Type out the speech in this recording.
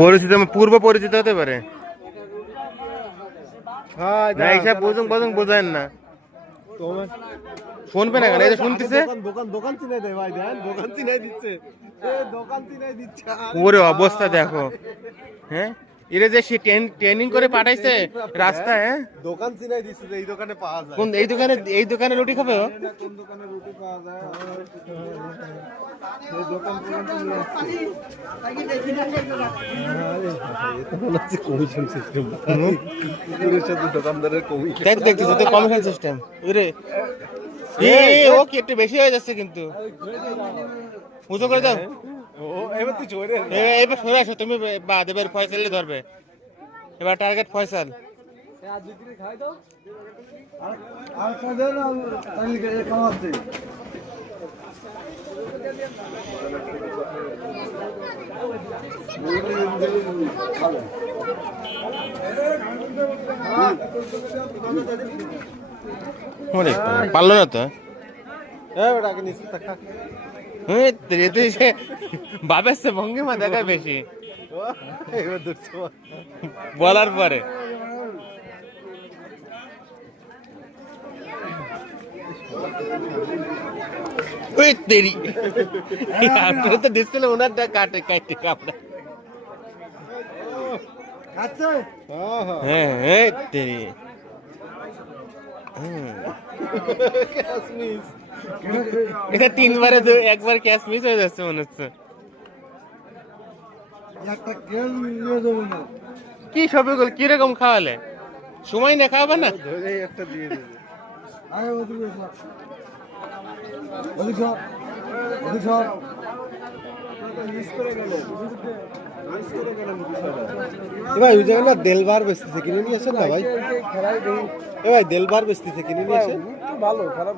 পরিচিত পূর্ব পরিচিত হতে পারে। না এইসব বোঝেন না। শুনবে না কেন? এই যে শুনতেছে। দোকান চিনাই দেয় ভাই, দেন দোকান চিনাই দিচ্ছে, দোকান চিনাই দিচ্ছে। ওরে অবস্থা দেখো। হ্যাঁ, এরা যে সে ট্রেনিং করে পাঠাইছে রাস্তায়। হ্যাঁ, দোকান চিনাই দিচ্ছে যে এই দোকানে পাওয়া যায়। কোন এই দোকানে রুটি খাবে ও? কোন দোকানে রুটি পাওয়া যায় এই দোকান কমিশন সিস্টেম, দোকানদারের কমিশন। তাই তো দেখতেছি তো কমিশন সিস্টেম। ওরে ও কি একটু বেশি হয়ে যাচ্ছে কিন্তু। উঁচু করে দাও। এবার তুই জোরে এবার সরে আসো তুমি। বাদ এবার ফয়সাল ধরবে। এবার টার্গেট ফয়সাল। আর কাদের কামাচ্ছে পারলো না তো। আগে নিচে থাকা বাবের সে ভঙ্গিমা দেখায় বেশি এবার ধরছো বলার পরে। ওই তেরি আপনারা তো ডিসপ্লে ওনারটা কাটে কাপড়া। আচ্ছা হ্যাঁ এই তেরি। এটা তিনবারে একবার ক্যাশ মিস হয়ে যাচ্ছে মনে হচ্ছে। একটা কেল নিয়ে যাবো না কি সবগুলো কিরকম খাওয়ালে? সময় না খাওয়াবে না? ধরে একটা দিয়ে দেবে। আরে ওদিকে ওদিকে ওদিকে মিস করে গেল, মিস করে গেল। ভাই ওই জায়গায় না দেলবার বেচতেছে, কিনে নিয়ে আসেন না ভাই। এ ভাই দেলবার বেচতেছে, কিনে নিয়ে আসেন। ভালো খারাপ